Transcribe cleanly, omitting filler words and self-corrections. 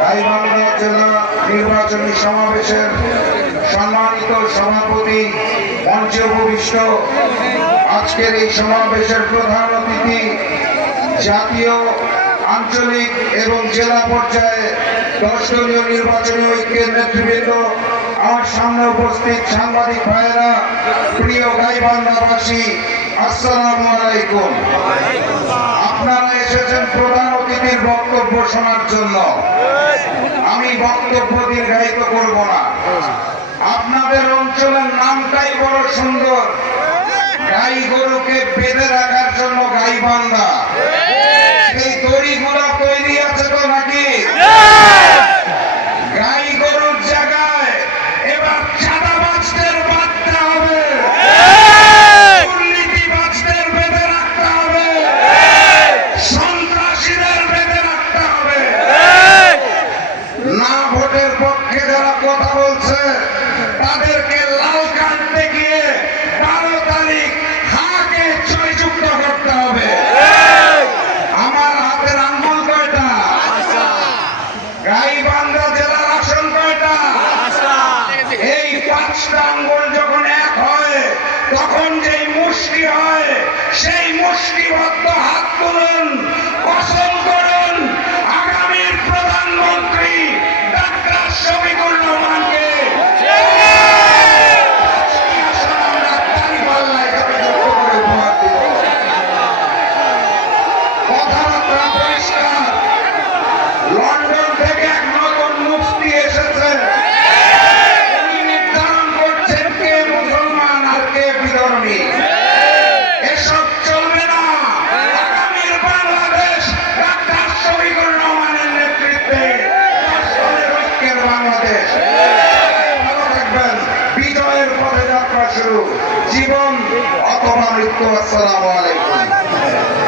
গাইবান্ধা জেলা নির্বাচনী সমাবেশের সম্মানিত সভাপতি, মঞ্চে উপবিষ্ট আজকের এই সমাবেশের প্রধান অতিথি, জাতীয়, আঞ্চলিক এবং জেলা পর্যায়ে 10 দলীয় নির্বাচনী ঐক্যের নেতৃবৃন্দ, আমার সামনে উপস্থিত সাংবাদিক ভাইয়েরা, প্রিয় গাইবান্ধাবাসী, আসসালামু আলাইকুম। আপনারা এসেছেন প্রধান অতিথির বক্তব্য শোনার জন্য। আমি বক্তব্য দীর্ঘায়িত করব না। আপনাদের অঞ্চলের নামটাই বড় সুন্দর, গাই গরুকে বেঁধে রাখার জন্য গাইবান্ধা। এই দড়িগুলো তৈরি আছে তো নাকি? গাই গরুর জায়গায় এবার চাঁদাবাজদের বাঁধতে হবে, দুর্নীতিবাজদের বেঁধে রাখতে হবে, সন্ত্রাসীদের বেঁধে রাখতে হবে। না ভোটের পক্ষে যারা কথা বলছে তাদেরকে লাল কার্ড দেখিয়ে 12 তারিখ হাকে জয়যুক্ত করতে হবে। আমার হাতের আঙ্গুল কয়টা? গাইবান্ধা জেলার আসন কয়টা? এই 5টা আঙ্গুল যখন এক হয় তখন যেই মুষ্টি হয়, সেই মুষ্টিবদ্ধ হাত তুলুন, কসম করুন আগামীর প্রধানমন্ত্রী ডাক্তার শফিকুর রহমানকে কথাবার্তা পরিষ্কার। লন্ডন থেকে এক নতুন মুফতি এসেছে, উনি নির্ধারণ করছেন কে মুসলমান আর কে বিধর্মী। এসব চলবে না। আগামীর বাংলাদেশ ডাক্তার শফিকুর রহমানের নেতৃত্বে দর্শনের ঐক্যের বাংলাদেশ। ভালো থাকবেন। বিজয়ের পথে যাত্রা শুরু, জীবন অথবা মৃত্যু। আসসালামু আলাইকুম।